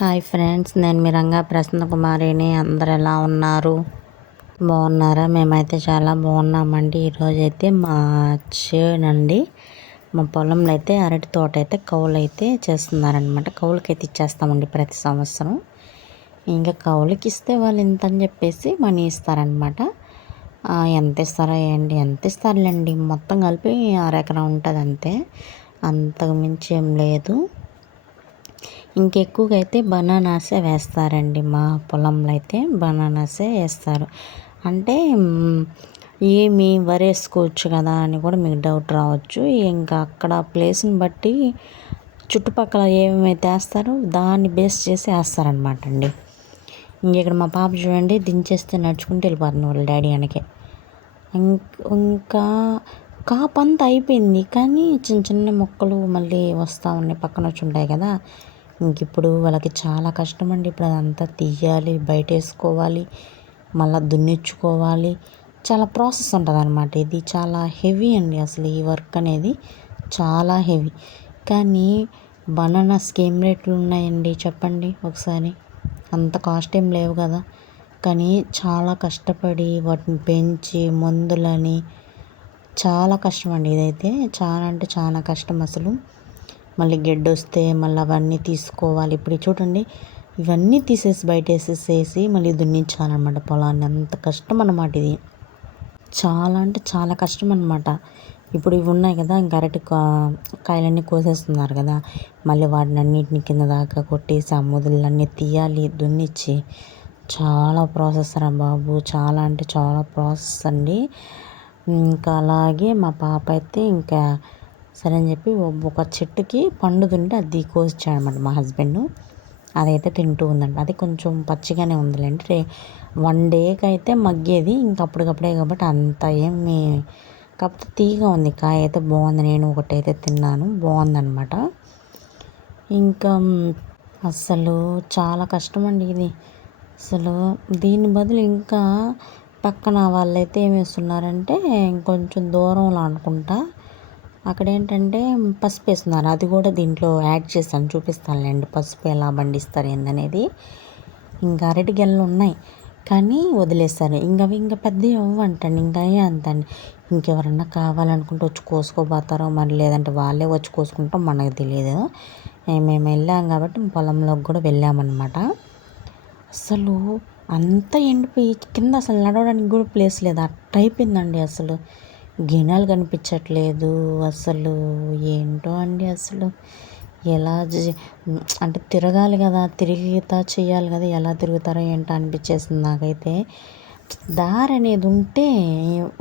Hi friends, నేను మీ రంగా ప్రసన్న కుమారిని. అందరు ఎలా ఉన్నారు? బాగున్నారా? మేమైతే చాలా బాగున్నామండి. ఈరోజైతే మా చేనండి, మా పొలంలో అయితే అరటి తోట అయితే కౌలు అయితే చేస్తున్నారనమాట. కౌలుకైతే ఇచ్చేస్తామండి ప్రతి సంవత్సరం. ఇంకా కౌలుకి ఇస్తే వాళ్ళు ఇంత అని చెప్పేసి మనీ ఇస్తారనమాట. ఎంత ఇస్తారా ఏంటి, ఎంత ఇస్తారులేండి, మొత్తం కలిపి 6 ఎకరం ఉంటుంది అంతే, అంతకు మించి ఏం లేదు. ఇంకెక్కువగా అయితే బనానాసే వేస్తారండి. మా పొలంలో అయితే బనానాసే వేస్తారు. అంటే ఏమి వరేసుకోవచ్చు కదా అని కూడా మీకు డౌట్ రావచ్చు. ఇంకా అక్కడ ప్లేస్ని బట్టి చుట్టుపక్కల ఏమేమైతే వేస్తారో దాన్ని బేస్ చేసి వేస్తారనమాట అండి. ఇక్కడ మా పాప చూడండి, దించేస్తే నడుచుకుంటూ వెళ్ళిపోతుంది వాళ్ళ డాడీ వెనకే. ఇంకా కాపంతా అయిపోయింది, కానీ చిన్న చిన్న మొక్కలు మళ్ళీ వస్తూ ఉన్నాయి, పక్కన వచ్చి ఉంటాయి కదా. ఇప్పుడు వాళ్ళకి చాలా కష్టం అండి. ఇప్పుడు అదంతా తీయాలి, బయట వేసుకోవాలి, మళ్ళీ దున్నిచ్చుకోవాలి, చాలా ప్రాసెస్ ఉంటుంది అనమాట. ఇది చాలా హెవీ అండి. అసలు ఈ వర్క్ అనేది చాలా హెవీ. కానీ బనానాస్కి ఏం రేట్లు ఉన్నాయండి చెప్పండి ఒకసారి? అంత కాస్ట్ ఏం లేవు కదా. కానీ చాలా కష్టపడి వాటిని పెంచి మందులని చాలా కష్టం అండి. ఇదైతే చాలా అంటే చాలా కష్టం అసలు. మళ్ళీ గెడ్డ వస్తే మళ్ళీ అవన్నీ తీసుకోవాలి. ఇప్పుడు చూడండి, ఇవన్నీ తీసేసి బయట వేసేసేసి మళ్ళీ దున్నించాలన్నమాట పొలాన్ని. అంత కష్టం అన్నమాట ఇది. చాలా అంటే చాలా కష్టం అన్నమాట. ఇప్పుడు ఇవి ఉన్నాయి కదా, ఇంకా అరటి కాయలన్నీ కోసేస్తున్నారు కదా, మళ్ళీ వాటిని అన్నిటిని కింద దాకా కొట్టేసి ఆ మొదలన్నీ తీయాలి, దున్నిచ్చి. చాలా ప్రాసెస్ రా బాబు, చాలా అంటే చాలా ప్రాసెస్ అండి. ఇంకా అలాగే మా పాప అయితే ఇంకా సరే అని చెప్పి ఒక చెట్టుకి పండు తింటే అది కోసిచ్చాడనమాట మా హస్బెండ్. అదైతే తింటూ ఉందంట. అది కొంచెం పచ్చిగానే ఉందిలేండి. 1 డేకి అయితే మగ్గేది, ఇంకా అప్పటికప్పుడే కాబట్టి అంత ఏమి, కాకపోతే తీగా ఉంది. కాయ అయితే బాగుంది. నేను ఒకటైతే తిన్నాను, బాగుందనమాట. ఇంకా అసలు చాలా కష్టం అండి ఇది. అసలు దీని బదులు ఇంకా పక్కన వాళ్ళైతే ఏం వేస్తున్నారంటే ఇంకొంచెం దూరంలో అనుకుంటా, అక్కడ ఏంటంటే పసుపు వేస్తున్నారు. అది కూడా దీంట్లో యాడ్ చేస్తాను, చూపిస్తానులేండి పసుపు ఎలా పండిస్తారు ఏందనేది. ఇంకా అరటి గెలలు ఉన్నాయి కానీ వదిలేస్తారు. ఇంకా పెద్దవి అవ్వంటండి, ఇంకా అంతండి. ఇంకెవరన్నా కావాలనుకుంటే వచ్చి కోసుకోపోతారో మరి, లేదంటే వాళ్ళే వచ్చి కోసుకుంటాం, మనకు తెలియదు. మేము వెళ్ళాం కాబట్టి పొలంలోకి కూడా వెళ్ళామన్నమాట. అసలు అంతా ఎండిపోయి కింద అసలు నడవడానికి కూడా ప్లేస్ లేదు, అట్ట అయిపోయిందండి. అసలు గినాలు కనిపించట్లేదు. అసలు ఏంటో అండి. అసలు ఎలా అంటే తిరగాలి కదా, తిరిగితా చేయాలి కదా, ఎలా తిరుగుతారో ఏంటో అనిపించేసింది నాకైతే. దారి అనేది ఉంటే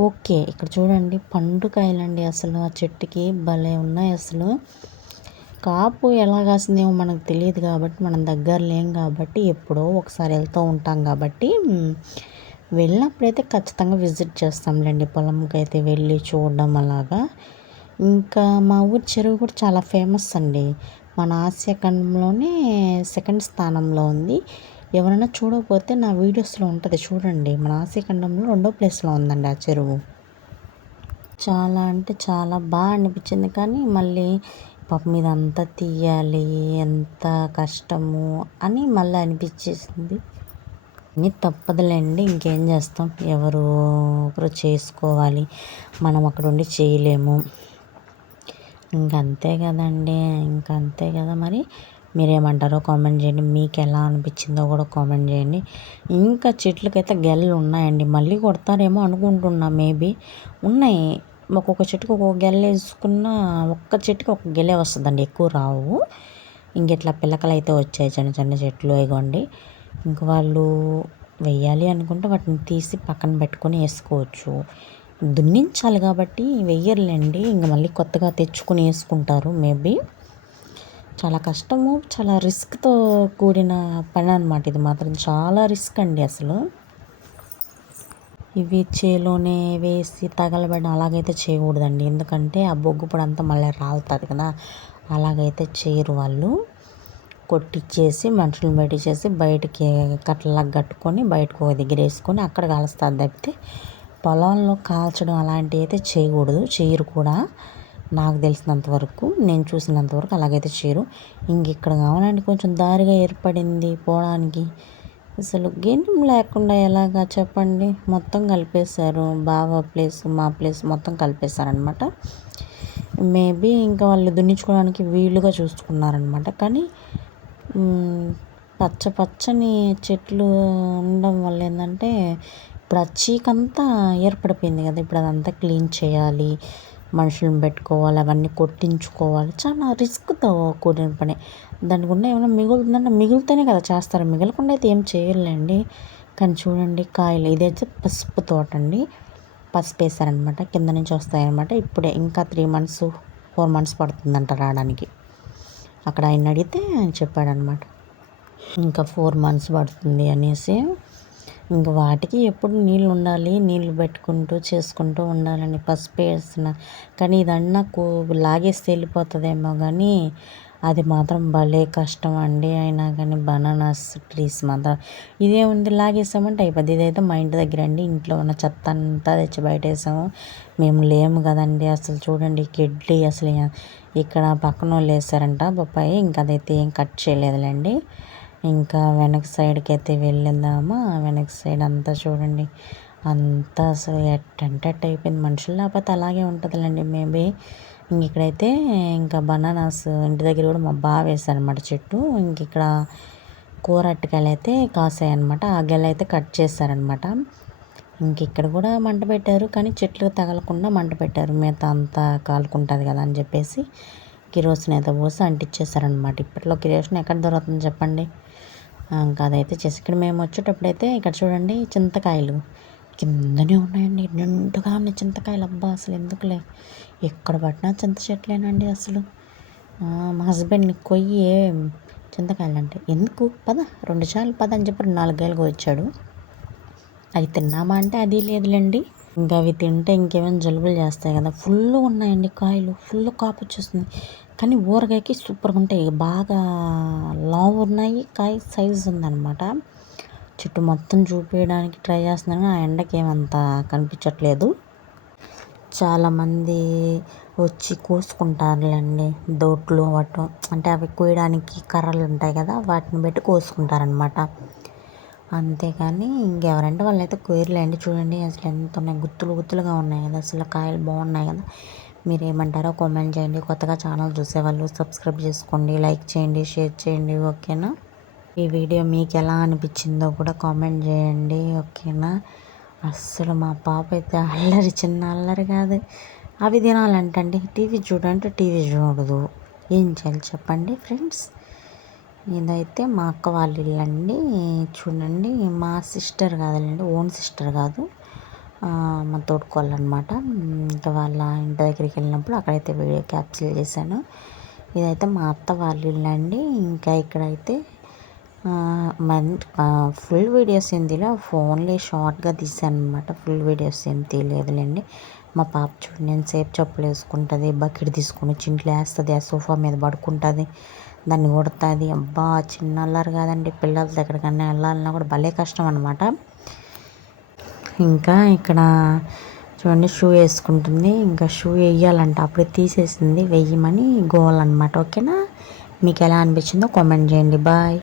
ఓకే. ఇక్కడ చూడండి, పండుకాయలండి అసలు ఆ చెట్టుకి భలే ఉన్నాయి. అసలు కాపు ఎలా కాసిందేమో మనకు తెలియదు కాబట్టి, మనం దగ్గర లేం కాబట్టి, ఎప్పుడో ఒకసారి వెళ్తూ ఉంటాం కాబట్టి, వెళ్ళినప్పుడైతే ఖచ్చితంగా విజిట్ చేస్తాంలేండి పొలంకి అయితే వెళ్ళి చూడడం అలాగా. ఇంకా మా ఊరి చెరువు కూడా చాలా ఫేమస్ అండి. మన ఆసియా ఖండంలోనే సెకండ్ స్థానంలో ఉంది. ఎవరైనా చూడకపోతే నా వీడియోస్లో ఉంటుంది చూడండి. మన ఆసియా ఖండంలో 2వ ప్లేస్లో ఉందండి ఆ చెరువు. చాలా అంటే చాలా బాగా అనిపించింది. కానీ మళ్ళీ పాపం ఇదంతా తీయాలి, ఎంత కష్టము అని మళ్ళీ అనిపించేసింది. అన్నీ తప్పదులేండి, ఇంకేం చేస్తాం, ఎవరు ఒకరు చేసుకోవాలి, మనం అక్కడ ఉండి చేయలేము. ఇంకంతే కదండి, ఇంకంతే కదా. మరి మీరేమంటారో కామెంట్ చేయండి. మీకు ఎలా అనిపించిందో కూడా కామెంట్ చేయండి. ఇంకా చెట్లకైతే గెలలు ఉన్నాయండి, మళ్ళీ కొడతారేమో అనుకుంటున్నా. మేబీ ఉన్నాయి. ఒక్కొక్క చెట్టుకు ఒక్కొక్క గెల వేసుకున్న, ఒక్క చెట్టుకి ఒక గెలే వస్తుందండి, ఎక్కువ రావు. ఇంకెట్లా పిల్లకలు అయితే వచ్చాయి, చిన్న చిన్న చెట్లు. ఇగోండి, ఇంక వాళ్ళు వెయ్యాలి అనుకుంటే వాటిని తీసి పక్కన పెట్టుకొని వేసుకోవచ్చు. దున్నించాలి కాబట్టి వెయ్యర్లేండి, ఇంక మళ్ళీ కొత్తగా తెచ్చుకొని వేసుకుంటారు మేబీ. చాలా కష్టము, చాలా రిస్క్తో కూడిన పని అనమాట. ఇది మాత్రం చాలా రిస్క్ అండి అసలు. ఇవి చేలోనే వేసి తగలబడి అలాగైతే చేయకూడదండి, ఎందుకంటే ఆ బొగ్గు పొడి అంతా మళ్ళీ రాలుతుంది కదా. అలాగైతే చేయరు వాళ్ళు. కొట్టిచ్చేసి మనుషులను పెట్టించేసి బయటికి కట్టలాగా కట్టుకొని బయటకు ఒక దగ్గర వేసుకొని అక్కడ కాలుస్తారు తప్పితే పొలంలో కాల్చడం అలాంటివి అయితే చేయకూడదు, చేయరు కూడా. నాకు తెలిసినంత వరకు, నేను చూసినంత వరకు అలాగైతే చేయరు. ఇక్కడ కావాలంటే కొంచెం దారిగా ఏర్పడింది పోవడానికి. అసలు గేమ్ లేకుండా ఎలాగా చెప్పండి? మొత్తం కలిపేశారు. బావ ప్లేస్, మా ప్లేస్ మొత్తం కలిపేశారనమాట. మేబీ ఇంకా వాళ్ళు దున్నించుకోవడానికి వీలుగా చూసుకున్నారనమాట. కానీ పచ్చని చెట్లు ఉండడం వల్ల ఏంటంటే ఇప్పుడు ఆ చీకంతా ఏర్పడిపోయింది కదా. ఇప్పుడు అదంతా క్లీన్ చేయాలి, మనుషులను పెట్టుకోవాలి, అవన్నీ కొట్టించుకోవాలి. చాలా రిస్క్తో కూడిన పని. దానికి ఉన్న ఏమైనా మిగులుతుందంటే మిగిలితేనే కదా చేస్తారు, మిగలకుండా అయితే ఏం చేయలేండి. కానీ చూడండి కాయలు, ఇదైతే పసుపు తోట అండి. పసుపు వేసారనమాట, కింద నుంచి వస్తాయన్నమాట. ఇప్పుడే ఇంకా 3 months 4 months పడుతుందంట రావడానికి. అక్కడ ఆయన అడిగితే ఆయన చెప్పాడనమాట, ఇంకా 4 months పడుతుంది అనేసి. ఇంక వాటికి ఎప్పుడు నీళ్ళు ఉండాలి, నీళ్ళు పెట్టుకుంటూ చేసుకుంటూ ఉండాలని పసుపు వేసిన. కానీ ఇదన్నా లాగేస్తే వెళ్ళిపోతుందేమో కానీ అది మాత్రం భలే కష్టం అండి. అయినా కానీ బనానాస్ ట్రీస్ మాత్రం ఇదేముంది, లాగేసామంటే అయిపోద్ది. ఇదైతే మా ఇంటి దగ్గర అండి, ఇంట్లో ఉన్న చెత్త అంతా తెచ్చి బయట వేసాము. మేము లేము కదండి. అసలు చూడండి కిడ్లీ అసలు ఇక్కడ పక్కన వాళ్ళు వేసారంట బొప్పాయి, ఇంకా అదైతే ఏం కట్ చేయలేదులేండి. ఇంకా వెనక సైడ్కి అయితే వెళ్ళిందామా. వెనక సైడ్ అంతా చూడండి, అంతా అసలు ఎట్టంటే అయిపోయింది. మనుషులు లేకపోతే అలాగే ఉంటుందిలేండి మేబీ. ఇక్కడైతే ఇంకా బనానాస్ ఇంటి దగ్గర కూడా మా బావ వేసారనమాట చెట్టు. ఇక్కడ కూర అరటికాయలు అయితే కాసాయి అనమాట. ఆ గెల అయితే కట్ చేశారనమాట. ఇక్కడ కూడా మంట పెట్టారు, కానీ చెట్లు తగలకుండా మంట పెట్టారు. మిగతా అంతా కాలుకుంటుంది కదా అని చెప్పేసి కిరోసిన్ అయితే పోసి అంటించేశారనమాట. ఇప్పట్లో కిరోసిన్ ఎక్కడ దొరుకుతుంది చెప్పండి. ఇంకా అదైతే చేసి ఇక్కడ మేము వచ్చేటప్పుడైతే ఇక్కడ చూడండి చింతకాయలు కిందనే ఉన్నాయండి, నిండుగా ఉన్నాయి చింతకాయలు. అబ్బా అసలు ఎందుకులే, ఎక్కడ పట్టినా చింత చెట్లేనండి అసలు. మా హస్బెండ్ని కొయ్యి చింతకాయలు అంటే ఎందుకు పద 2 చాలు పద అని చెప్పి 4 కాయలు వచ్చాడు. అవి తిన్నామా అంటే అది లేదులేండి. ఇంకా అవి తింటే ఇంకేమైనా జలుబులు చేస్తాయి కదా. ఫుల్ ఉన్నాయండి కాయలు, ఫుల్ కాపు వచ్చేస్తుంది. కానీ ఊరగాయకి సూపర్గా ఉంటాయి, బాగా లావు ఉన్నాయి. కాయ సైజు ఉందన్నమాట. చెట్టు మొత్తం చూపించడానికి ట్రై చేస్తున్నాను, ఆ ఎండకి ఏమంత కనిపించట్లేదు. చాలామంది వచ్చి కోసుకుంటారులేండి, దోట్లు వాటి అంటే అవి కోయడానికి కర్రలు ఉంటాయి కదా, వాటిని పెట్టి కోసుకుంటారనమాట. అంతేకాని ఇంకెవరంటే వాళ్ళైతే కోయరులేండి. చూడండి అసలు ఎంత ఉన్నాయి, గుత్తులుగా ఉన్నాయి కదా. అసలు కాయలు బాగున్నాయి కదా. మీరు ఏమంటారో కామెంట్ చేయండి. కొత్తగా ఛానల్ చూసేవాళ్ళు సబ్స్క్రైబ్ చేసుకోండి, లైక్ చేయండి, షేర్ చేయండి. ఓకేనా? ఈ వీడియో మీకు ఎలా అనిపించిందో కూడా కామెంట్ చేయండి. ఓకేనా? అస్సలు మా పాప అయితే అల్లరి, చిన్న అల్లరి కాదు. అవి తినాలంటండి, టీవీ చూడంటే టీవీ చూడదు. ఏం చేయాలి చెప్పండి ఫ్రెండ్స్. ఇదైతే మా అక్క వాళ్ళ ఇల్లు అండి. చూడండి, మా సిస్టర్ కాదులేండి, ఓన్ సిస్టర్ కాదు, మా తోడుకోళ్ళు అనమాట. ఇంకా వాళ్ళ ఇంటి దగ్గరికి వెళ్ళినప్పుడు అక్కడైతే వీడియో క్యాప్చర్ చేశాను. ఇదైతే మా అత్త వాళ్ళ ఇల్లు అండి. ఇంకా ఇక్కడైతే ఫుల్ వీడియోస్ ఏం తీయలే, ఫోన్లే షార్ట్గా తీసాను అనమాట. ఫుల్ వీడియోస్ ఏం తీయలేదులేండి. మా పాప చూడండి ఎంతసేపు చెప్పులు వేసుకుంటుంది, బకెట్ తీసుకొని చింట్లో వేస్తుంది, ఆ సోఫా మీద పడుకుంటుంది, దాన్ని కొడుతుంది. అబ్బా చిన్న అల్లరి కాదండి, పిల్లలతో ఎక్కడికన్నా వెళ్ళాలన్నా కూడా భలే కష్టం అనమాట. ఇంకా ఇక్కడ చూడండి షూ వేసుకుంటుంది. ఇంకా షూ వేయాలంట, అప్పుడే తీసేసింది, వెయ్యమని గోల్ అనమాట. ఓకేనా? మీకు ఎలా అనిపించిందో కామెంట్ చేయండి. బాయ్.